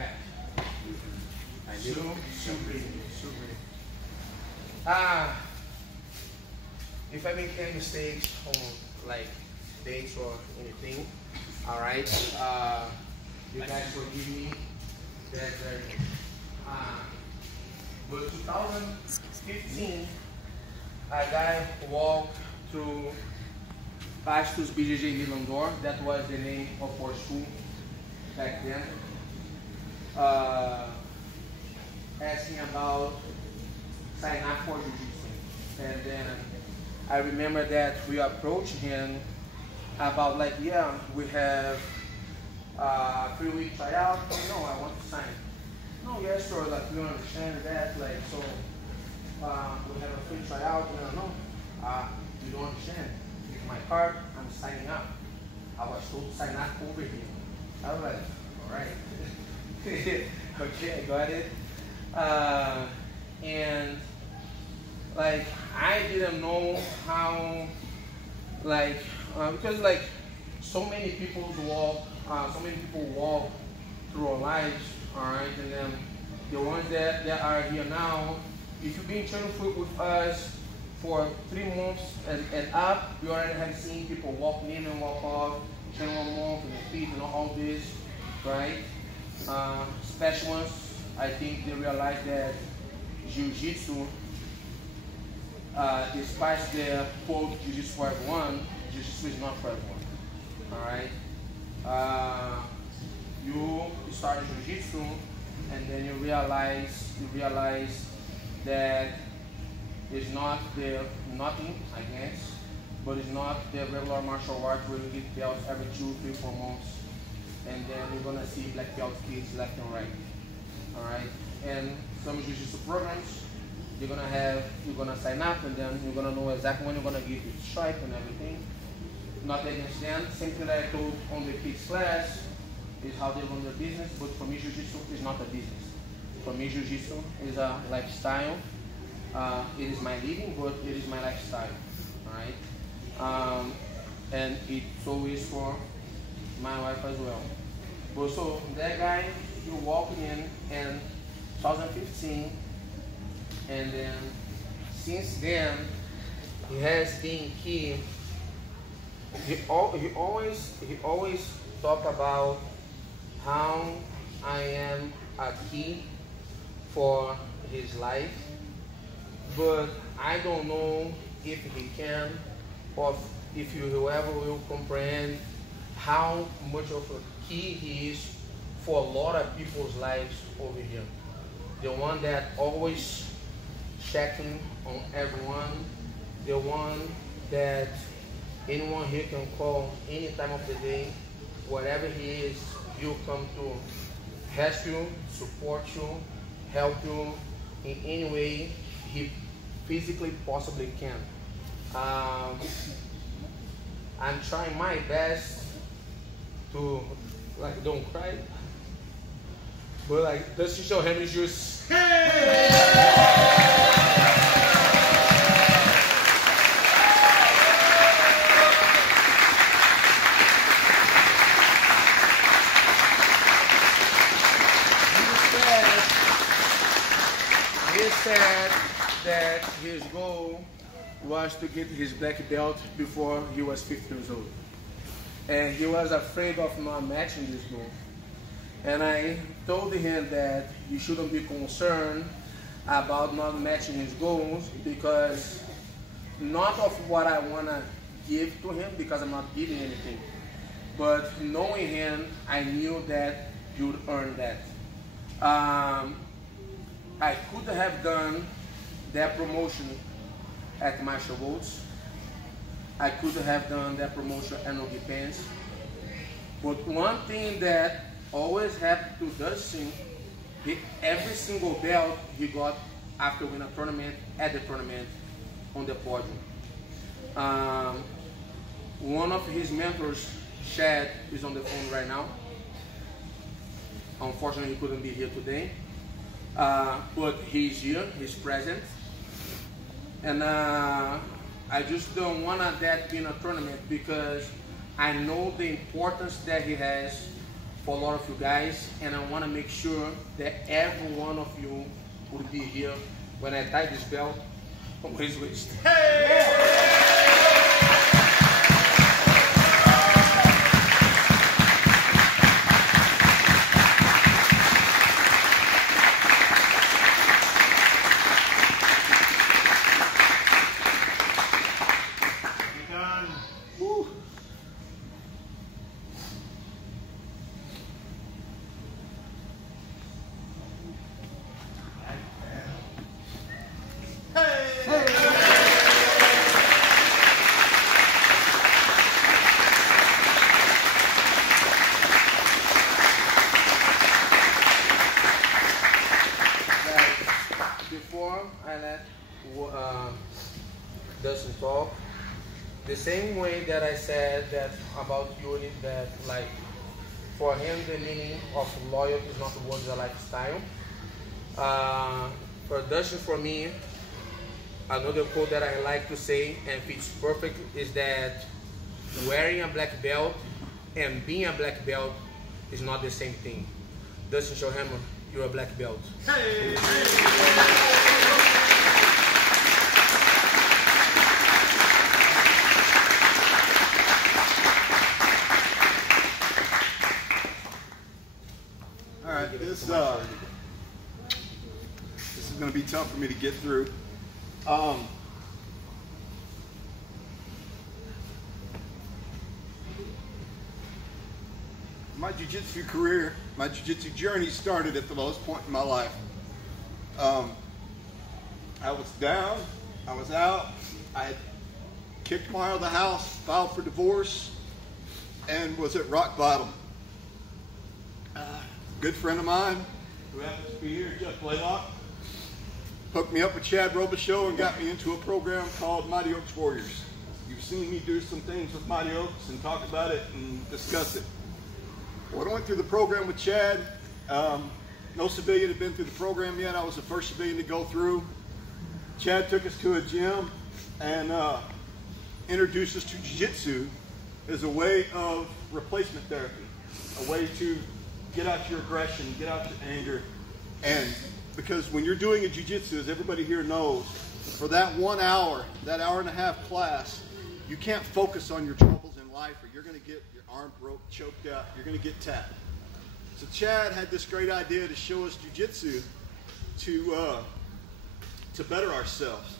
back. Super. If I make any mistakes on like dates or anything, all right, you guys forgive me. That's very good. But 2015, a guy walked through Bastos BJJ Milan door. That was the name of our school back then. Asking about signing up for jiu-jitsu, and then I remember that we approached him about like, yeah, we have 3-week tryout. Oh, no, I want to sign. No, yes, sir. Like, we understand that. Like, so we have a free tryout. No, you don't understand. Here's my card. I'm signing up. I was told to sign up over here. I was like, all right. Okay, I got it. And like I didn't know how, like because like so many people walk through our lives, all right, and then the ones that are here now, if you've been training with us for 3 months and up, you already have seen people walk in and walk off, train 1 month and repeat and all this, right? Special ones, I think they realize that jiu-jitsu, despite the quote jiu-jitsu for everyone, jiu-jitsu is not for everyone. Alright? You start jiu-jitsu and then you realize that it's not the nothing against, but it's not the regular martial arts where you get belts every 2, 3, 4 months. And then you're gonna see black belt kids left and right. Alright? And some jiu-jitsu programs, you're gonna sign up and then you're gonna know exactly when you're gonna get your stripe and everything. Not against them. Same thing that I told on the kids class is how they run their business, but for me jiu-jitsu is not a business. For me jiu-jitsu is a lifestyle. It is my living, but it is my lifestyle. Alright? And it's always for my wife as well. But so that guy, he walked in 2015, and then since then he has been key. He always talk about how I am a key for his life, but I don't know if he can or if whoever will comprehend how much of a key he is for a lot of people's lives over here. The one that always checking on everyone, the one that anyone here can call any time of the day, whatever he is, he'll come to help you, support you, help you in any way he physically possibly can. I'm trying my best to like don't cry, but like Dustin Shelhamer is just he said that his goal was to get his black belt before he was 50 years old. And he was afraid of not matching this goal. And I told him that you shouldn't be concerned about not matching his goals, because not of what I want to give to him, because I'm not giving anything, but knowing him, I knew that he would earn that. I could have done that promotion at Martial Arts. I could have done that promotion at No Depends. But one thing that always happened to Dustin, every single belt he got after winning a tournament, at the tournament, on the podium. One of his mentors, Chad, is on the phone right now. Unfortunately, he couldn't be here today. But he's here, he's present. And I just don't want that being a tournament, because I know the importance that he has for a lot of you guys, and I want to make sure that every one of you will be here when I tie this belt on his waist. Before I let Dustin talk, the same way that I said that about Yuri, that like for him the meaning of loyalty is not the word, it's a lifestyle. For Dustin, for me, another quote that I like to say and fits perfect is that wearing a black belt and being a black belt is not the same thing. Dustin Shelhamer, you're a black belt. Hey. All right, this is going to be tough for me to get through. My jiu-jitsu career, my jiu-jitsu journey started at the lowest point in my life. I was down, I was out, I had kicked my out of the house, filed for divorce, and was at rock bottom. Good friend of mine, who happens to be here, Jeff Blaylock, hooked me up with Chad Robichaux and got me into a program called Mighty Oaks Warriors. You've seen me do some things with Mighty Oaks and talk about it and discuss it. When I went through the program with Chad, no civilian had been through the program yet. I was the first civilian to go through. Chad took us to a gym and introduced us to jiu-jitsu as a way of replacement therapy, a way to get out your aggression, get out your anger. And because when you're doing a jiu-jitsu, as everybody here knows, for that 1 hour, that hour and a half class, you can't focus on your troubles in life or you're going to get your arm broke, choked out, you're going to get tapped. So Chad had this great idea to show us jiu-jitsu to better ourselves.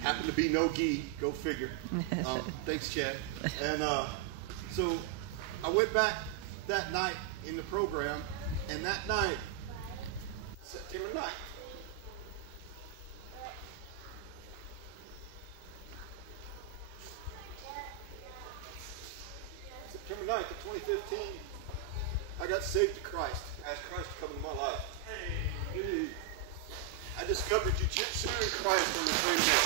Happened to be no gi, go figure. Thanks, Chad. And so I went back that night in the program, and that night, September 9th, September 9th of 2015, I got saved to Christ. I asked Christ to come into my life. Hey. I discovered jiu-jitsu and Christ on the same day.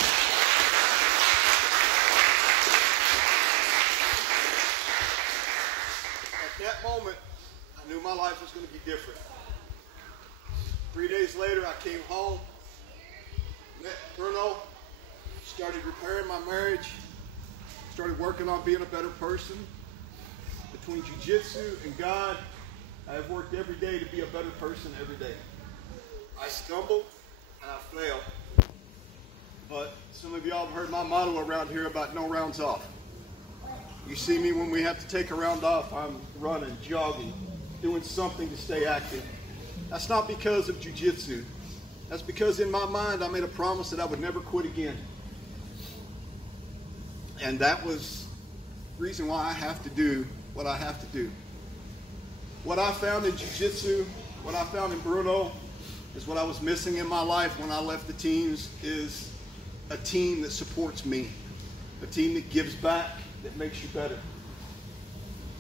At that moment, I knew my life was going to be different. 3 days later, I came home, met Bruno, started repairing my marriage, started working on being a better person. Between jiu-jitsu and God, I have worked every day to be a better person every day. I stumble and I fail. But some of y'all have heard my motto around here about no rounds off. You see me when we have to take a round off, I'm running, jogging, doing something to stay active. That's not because of jiu-jitsu. That's because in my mind I made a promise that I would never quit again. And that was the reason why I have to do what I have to do. What I found in jiu-jitsu, what I found in Bruno, is what I was missing in my life when I left the teams, is a team that supports me, a team that gives back, that makes you better.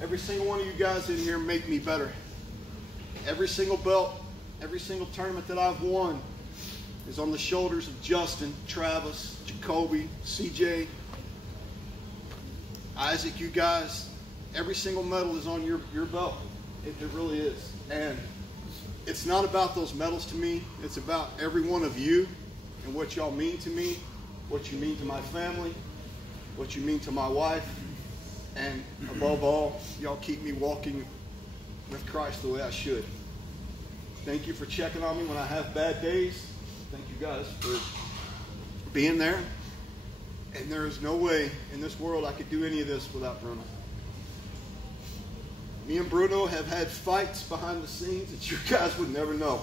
Every single one of you guys in here make me better. Every single belt, every single tournament that I've won is on the shoulders of Justin, Travis, Jacoby, CJ, Isaac, you guys. Every single medal is on your belt. It really is. And it's not about those medals to me. It's about every one of you and what y'all mean to me, what you mean to my family, what you mean to my wife. And above all, y'all keep me walking with Christ the way I should. Thank you for checking on me when I have bad days. Thank you guys for being there. And there is no way in this world I could do any of this without Bruno. Me and Bruno have had fights behind the scenes that you guys would never know.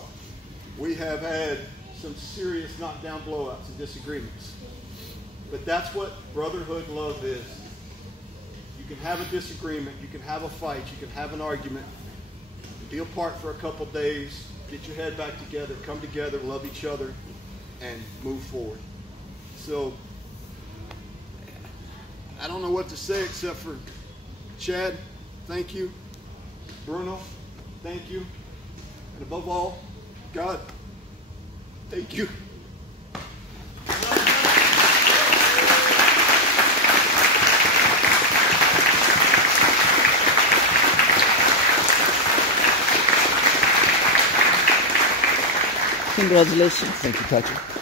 We have had some serious knockdown blowouts and disagreements. But that's what brotherhood love is. You can have a disagreement, you can have a fight, you can have an argument, be apart for a couple days, get your head back together, come together, love each other, and move forward. So, I don't know what to say except for Chad, thank you. Bruno, thank you. And above all, God, thank you. Congratulations. Thank you, Patrick.